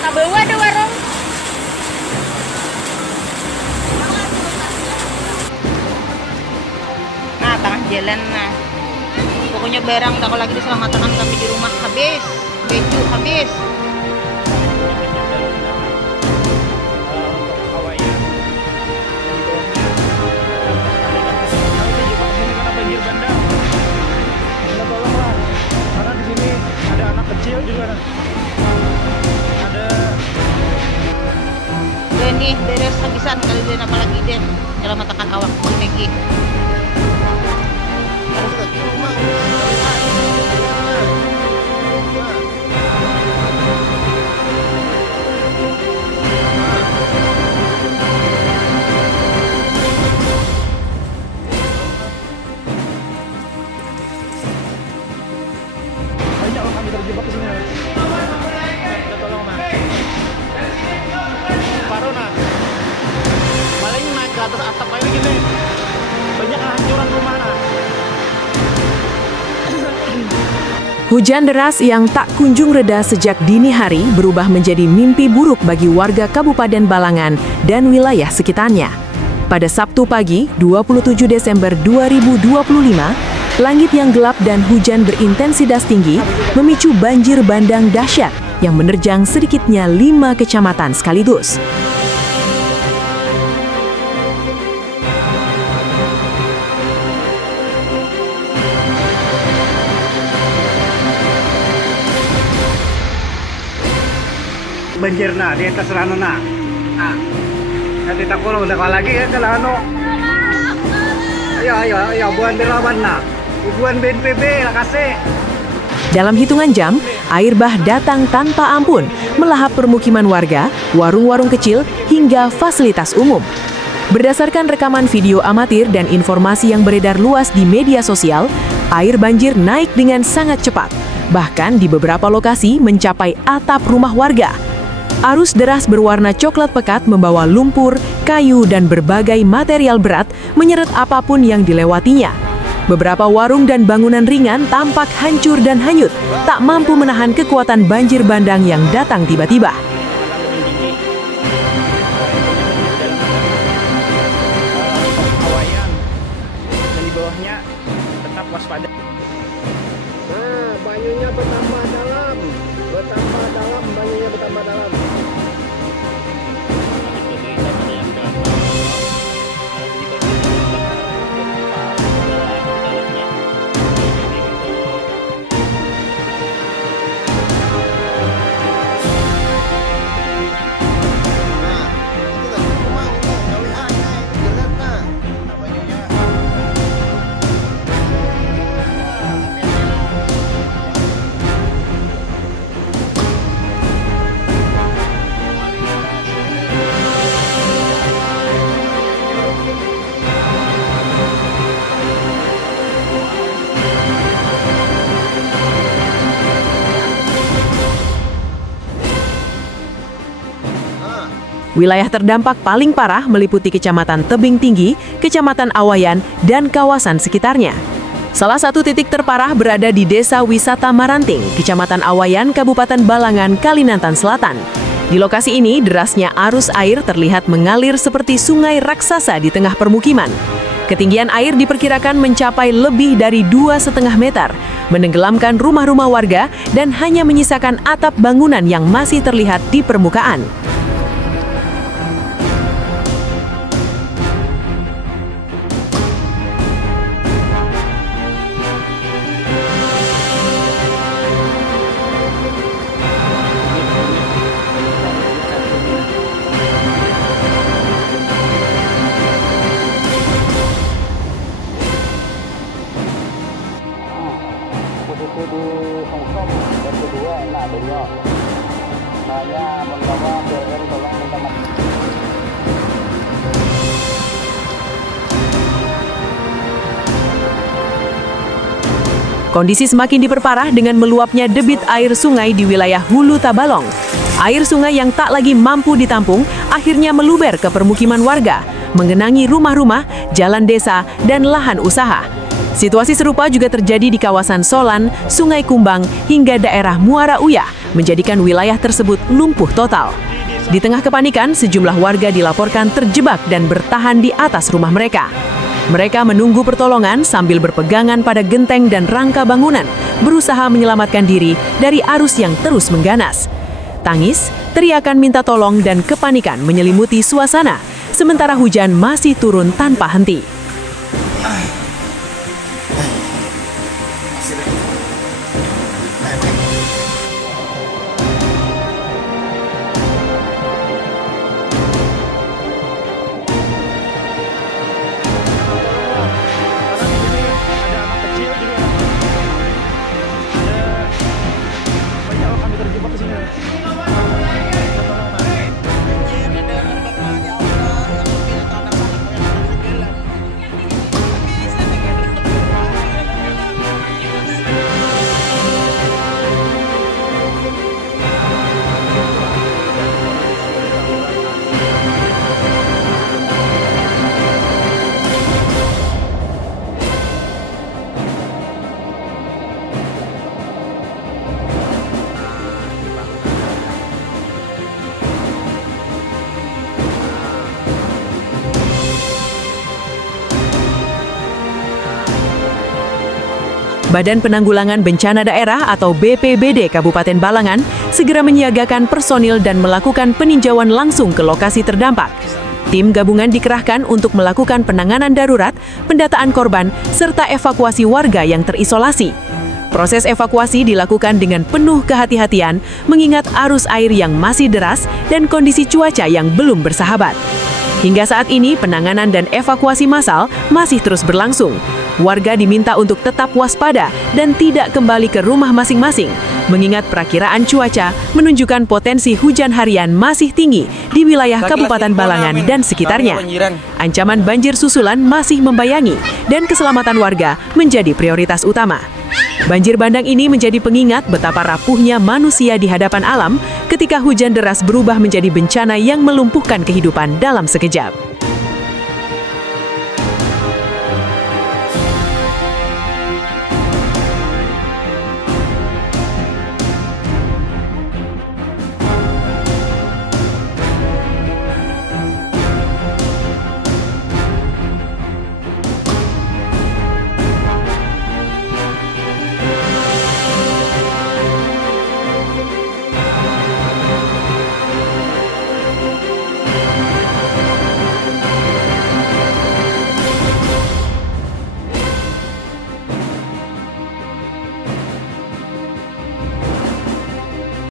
Kabawa ada warung. Nah, tengah jalan nah. Pokoknya barang tak lagi diselamatkan kami di rumah habis. Baju habis. Kecil juga ada Nih beres habisan kali dia apa lagi deh kalau matakan awak lagi harus lagi rumah. banyak orang kami terjebak di sini. Kita tolong mas. Paruh nah. Paling naik ke atas atap aja gini. Banyak hancuran rumah nah. Hujan deras yang tak kunjung reda sejak dini hari berubah menjadi mimpi buruk bagi warga Kabupaten Balangan dan wilayah sekitarnya. Pada Sabtu pagi, 27 Desember 2025, langit yang gelap dan hujan berintensitas tinggi memicu banjir bandang dahsyat yang menerjang sedikitnya 5 kecamatan sekaligus. Banjir nah di atas rano nah. Nanti tak kurang udah lagi ya ke rano. Ayo buan belawan nah. Buan BNPB lah kasih. Dalam hitungan jam, air bah datang tanpa ampun, melahap permukiman warga, warung-warung kecil, hingga fasilitas umum. Berdasarkan rekaman video amatir dan informasi yang beredar luas di media sosial, air banjir naik dengan sangat cepat, bahkan di beberapa lokasi mencapai atap rumah warga. Arus deras berwarna coklat pekat membawa lumpur, kayu, dan berbagai material berat menyeret apapun yang dilewatinya. Beberapa warung dan bangunan ringan tampak hancur dan hanyut, tak mampu menahan kekuatan banjir bandang yang datang tiba-tiba. Awayan dan di bawahnya tetap waspada. Nah, banyunya bertambah dalam, banyunya bertambah dalam. Wilayah terdampak paling parah meliputi Kecamatan Tebing Tinggi, Kecamatan Awayan, dan kawasan sekitarnya. Salah satu titik terparah berada di Desa Wisata Maranting, Kecamatan Awayan, Kabupaten Balangan, Kalimantan Selatan. Di lokasi ini, derasnya arus air terlihat mengalir seperti sungai raksasa di tengah permukiman. Ketinggian air diperkirakan mencapai lebih dari 2,5 meter, menenggelamkan rumah-rumah warga dan hanya menyisakan atap bangunan yang masih terlihat di permukaan. Kudu Hongkong dan kedua nah beliau hanya membawa PLN tolong minta maaf. Kondisi semakin diperparah dengan meluapnya debit air sungai di wilayah Hulu Tabalong. Air sungai yang tak lagi mampu ditampung akhirnya meluber ke permukiman warga, mengenangi rumah-rumah, jalan desa, dan lahan usaha. Situasi serupa juga terjadi di kawasan Solan, Sungai Kumbang, hingga daerah Muara Uyah, menjadikan wilayah tersebut lumpuh total. Di tengah kepanikan, sejumlah warga dilaporkan terjebak dan bertahan di atas rumah mereka. Mereka menunggu pertolongan sambil berpegangan pada genteng dan rangka bangunan, berusaha menyelamatkan diri dari arus yang terus mengganas. Tangis, teriakan minta tolong dan kepanikan menyelimuti suasana, sementara hujan masih turun tanpa henti. Badan Penanggulangan Bencana Daerah atau BPBD Kabupaten Balangan segera menyiagakan personil dan melakukan peninjauan langsung ke lokasi terdampak. Tim gabungan dikerahkan untuk melakukan penanganan darurat, pendataan korban, serta evakuasi warga yang terisolasi. Proses evakuasi dilakukan dengan penuh kehati-hatian, mengingat arus air yang masih deras dan kondisi cuaca yang belum bersahabat. Hingga saat ini, penanganan dan evakuasi massal masih terus berlangsung. Warga diminta untuk tetap waspada dan tidak kembali ke rumah masing-masing, mengingat perakiraan cuaca menunjukkan potensi hujan harian masih tinggi di wilayah Kabupaten Balangan dan sekitarnya. Ancaman banjir susulan masih membayangi dan keselamatan warga menjadi prioritas utama. Banjir bandang ini menjadi pengingat betapa rapuhnya manusia di hadapan alam ketika hujan deras berubah menjadi bencana yang melumpuhkan kehidupan dalam sekejap.